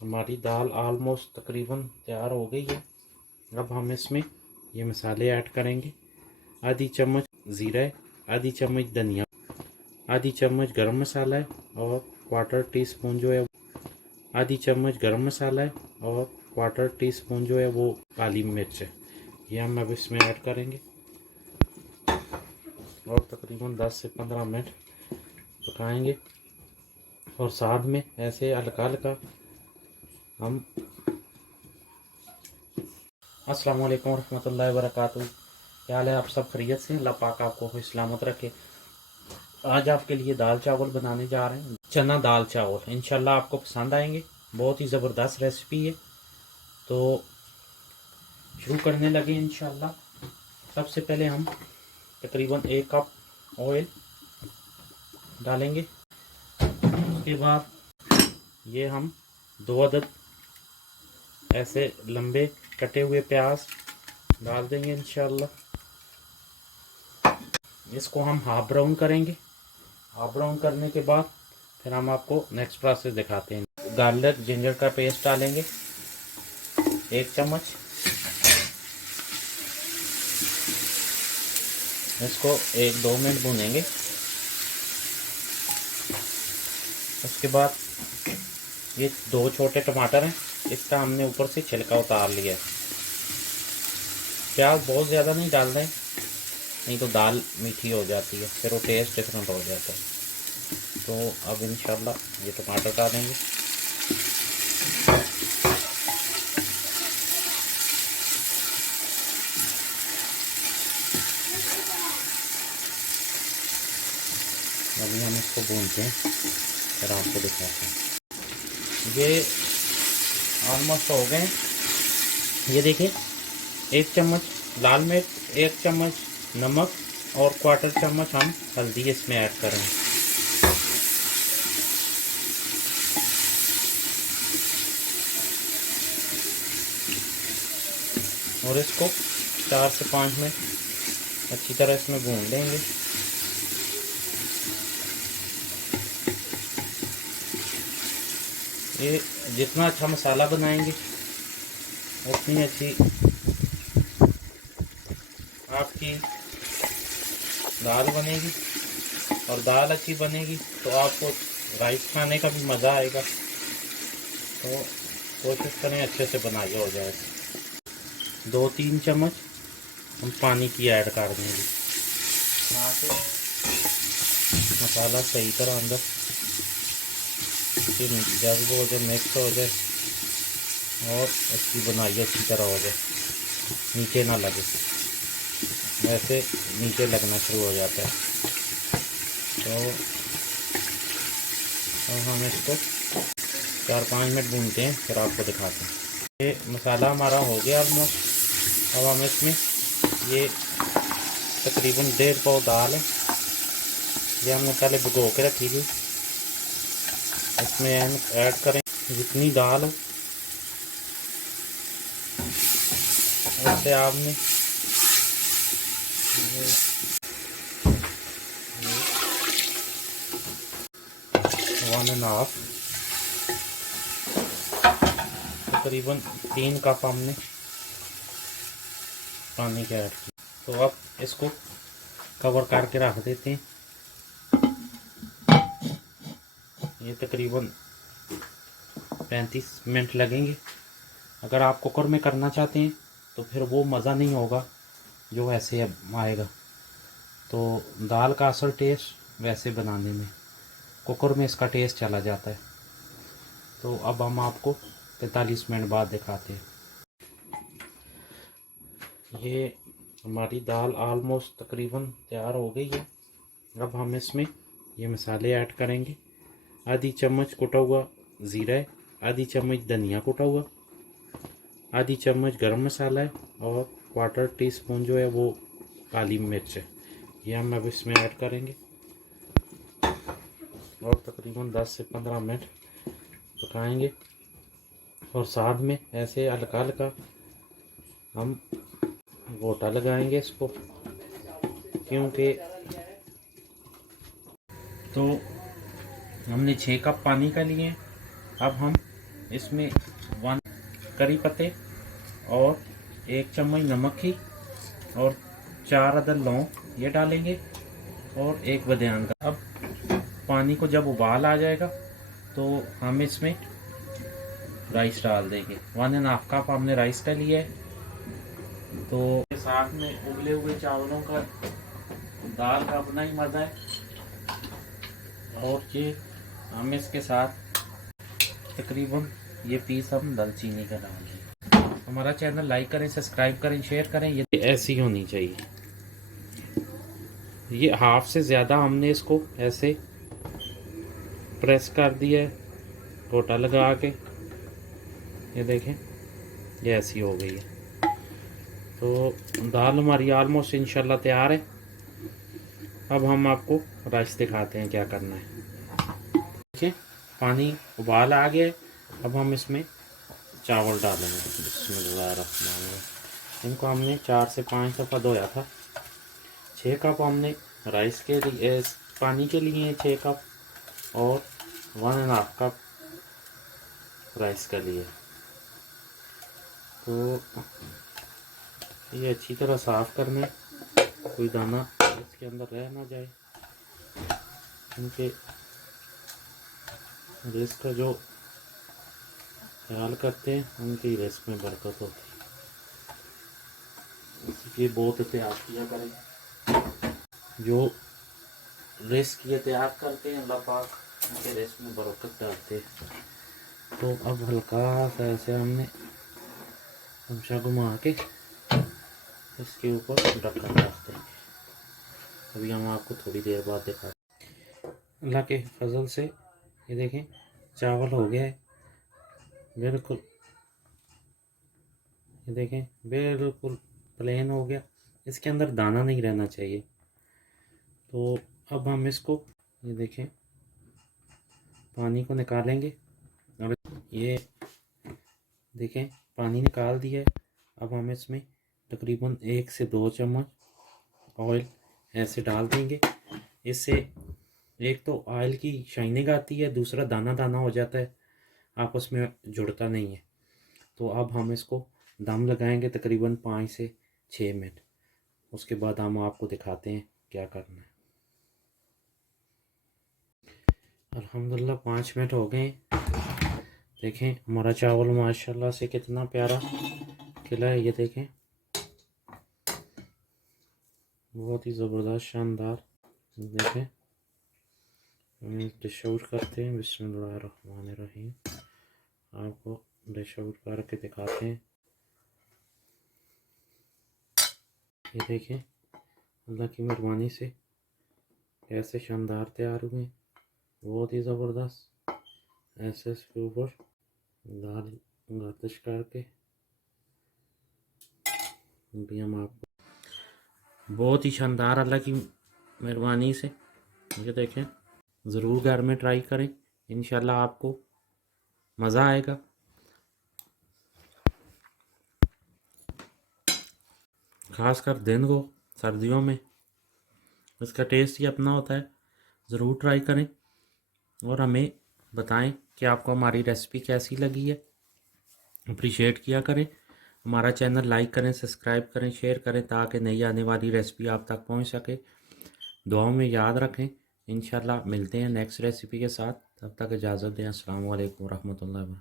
हमारी दाल ऑलमोस्ट तकरीबन तैयार हो गई है। अब हम इसमें ये मसाले ऐड करेंगे। आधी चम्मच ज़ीरा है, आधी चम्मच धनिया, आधी चम्मच गरम मसाला है और क्वार्टर टी स्पून जो है, आधी चम्मच गरम मसाला है और क्वार्टर टी स्पून जो है वो काली मिर्च है। ये हम अब इसमें ऐड करेंगे और तकरीबन 10 से 15 मिनट पकाएंगे। और साथ में ऐसे हल्का हल्का हम अस्सलाम वालेकुम रहमतुल्लाहि व बरकातुहू। क्या हाल है? आप सब खैरियत से? अल्लाह पाक आपको खुश सलामत रखे। आज आपके लिए दाल चावल बनाने जा रहे हैं, चना दाल चावल। इंशाल्लाह आपको पसंद आएंगे। बहुत ही ज़बरदस्त रेसिपी है। तो शुरू करने लगे इंशाल्लाह। सबसे पहले हम तकरीबन 1 कप ऑयल डालेंगे। उसके बाद ये हम 2 अदद ऐसे लंबे कटे हुए प्याज डाल देंगे इंशाल्लाह। इसको हम हाफ ब्राउन करेंगे। हाफ ब्राउन करने के बाद फिर हम आपको नेक्स्ट प्रोसेस दिखाते हैं। गार्लिक जिंजर का पेस्ट डालेंगे 1 चम्मच। इसको 1-2 मिनट भूनेंगे। उसके बाद ये 2 छोटे टमाटर हैं, इसका हमने ऊपर से छिलका उतार लिया है। प्याज बहुत ज़्यादा नहीं डाल रहे, नहीं तो दाल मीठी हो जाती है, फिर वो टेस्ट डिफरेंट हो जाता है। तो अब इंशाल्लाह ये टमाटर डालेंगे। अभी हम इसको भूनते हैं, फिर आपको दिखाते हैं। ये ऑलमोस्ट हो गए। ये देखिए, 1 चम्मच लाल मिर्च, 1 चम्मच नमक और क्वार्टर चम्मच हम हल्दी इसमें ऐड करेंगे। और इसको 4 से 5 मिनट अच्छी तरह इसमें भून लेंगे। ये जितना अच्छा मसाला बनाएंगे उतनी अच्छी आपकी दाल बनेगी। और दाल अच्छी बनेगी तो आपको राइस खाने का भी मज़ा आएगा। तो कोशिश करें अच्छे से बनाइए हो जाए। 2-3 चम्मच हम पानी की ऐड कर देंगे ताकि मसाला सही तरह अंदर जज्ब हो जाए, मिक्स हो जाए और अच्छी बनाई अच्छी तरह हो जाए, नीचे ना लगे। वैसे नीचे लगना शुरू हो जाता है। तो अब हम इसको 4-5 मिनट भूनते हैं, फिर आपको दिखाते हैं। ये मसाला हमारा हो गया ऑलमोस्ट। अब हम इसमें ये तकरीबन 1.5 पाव दाल है, ये हमने पहले भिगो के रखी थी, इसमें हम ऐड करें। जितनी दाल हो उससे आपने 1.5 तकरीबन 3 कप हमने पानी के ऐड किया। तो अब इसको कवर करके रख देते हैं। ये तकरीबन 35 मिनट लगेंगे। अगर आप कुकर में करना चाहते हैं तो फिर वो मज़ा नहीं होगा जो ऐसे आएगा। तो दाल का असल टेस्ट वैसे बनाने में, कुकर में इसका टेस्ट चला जाता है। तो अब हम आपको 45 मिनट बाद दिखाते हैं। ये हमारी दाल ऑलमोस्ट तकरीबन तैयार हो गई है। अब हम इसमें ये मसाले ऐड करेंगे। आधी चम्मच कुटा हुआ ज़ीरा है, आधी चम्मच धनिया कुटा हुआ, आधी चम्मच गरम मसाला है और क्वार्टर टी स्पून जो है वो काली मिर्च है। ये हम अब इसमें ऐड करेंगे और तकरीबन 10 से 15 मिनट पकाएंगे। और साथ में ऐसे हल्का हल्का हम गोटा लगाएंगे इसको, क्योंकि तो हमने 6 कप पानी का लिए। अब हम इसमें 1 करी पत्ते और 1 चम्मच नमक की और 4 अदद लौंग ये डालेंगे और 1 बादियान का। अब पानी को जब उबाल आ जाएगा तो हम इसमें राइस डाल देंगे। 1.5 कप हमने राइस का लिया है। तो साथ में उबले हुए चावलों का दाल का अपना ही मज़ा है। और ये हम इसके साथ तकरीबन ये पीस हम दालचीनी का डालेंगे। हमारा चैनल लाइक करें, सब्सक्राइब करें, शेयर करें। ये ऐसी होनी चाहिए। ये हाफ से ज़्यादा हमने इसको ऐसे प्रेस कर दिया है गोटा लगा के। ये देखें ये ऐसी हो गई है। तो दाल हमारी ऑलमोस्ट इंशाल्लाह तैयार है। अब हम आपको राइस दिखाते हैं क्या करना है। देखिए पानी उबाल आ गया है। अब हम इसमें चावल डालेंगे। बिस्मिल्लाहिर्रहमानिर्रहीम। इनको हमने 4 से 5 दफ़ा धोया था। 6 कप हमने राइस के लिए पानी के लिए 6 कप और 1.5 कप राइस के लिए। तो ये अच्छी तरह साफ़ करने, कोई दाना इसके अंदर रह ना जाए। उनके रिस्क का जो ख्याल करते हैं उनकी रिस्क में बरकत होती है। इसलिए बहुत एहतियात किया करें। जो रिस्क ये तैयार करते हैं अल्लाह पाक उनके रिस्क में बरकत डालते हैं। तो अब हल्का सा ऐसे हमने चमचा घुमा के इसके ऊपर ढक्कन रख देंगे। अभी हम आपको थोड़ी देर बाद दिखाते हैं। अल्लाह के फजल से ये देखें चावल हो गया है बिल्कुल। ये देखें बिल्कुल प्लेन हो गया। इसके अंदर दाना नहीं रहना चाहिए। तो अब हम इसको ये देखें पानी को निकालेंगे और ये देखें पानी निकाल दिया है। अब हम इसमें तकरीबन 1 से 2 चम्मच ऑयल ऐसे डाल देंगे। इससे एक तो ऑयल की शाइनिंग आती है, दूसरा दाना दाना हो जाता है, आपस में जुड़ता नहीं है। तो अब हम इसको दम लगाएंगे तकरीबन 5 से 6 मिनट। उसके बाद हम आपको दिखाते हैं क्या करना है। अल्हम्दुलिल्लाह 5 मिनट हो गए। देखें हमारा चावल माशाल्लाह से कितना प्यारा खिला है। ये देखें बहुत ही ज़बरदस्त शानदार। देखें डिश आउट करते हैं। बिस्मिल्लाहिर्रहमानिर्रहीम। आपको डिश आउट करके दिखाते हैं। ये देखें अल्लाह की मेहरबानी से कैसे शानदार तैयार हुए, बहुत ही ज़बरदस्त। ऐसे इसके ऊपर दाल गर्दिश करके भी हम आपको बहुत ही शानदार अल्लाह की मेहरबानी से ये देखें। ज़रूर घर में ट्राई करें, इंशाल्लाह आपको मज़ा आएगा। खासकर दिन को सर्दियों में इसका टेस्ट ही अपना होता है। ज़रूर ट्राई करें और हमें बताएं कि आपको हमारी रेसिपी कैसी लगी है। अप्रिशिएट किया करें। हमारा चैनल लाइक करें, सब्सक्राइब करें, शेयर करें ताकि नई आने वाली रेसिपी आप तक पहुंच सके। दुआओं में याद रखें। इंशाल्लाह मिलते हैं नेक्स्ट रेसिपी के साथ। तब तक इजाज़त दें। अस्सलाम वालेकुम रहमतुल्लाहि।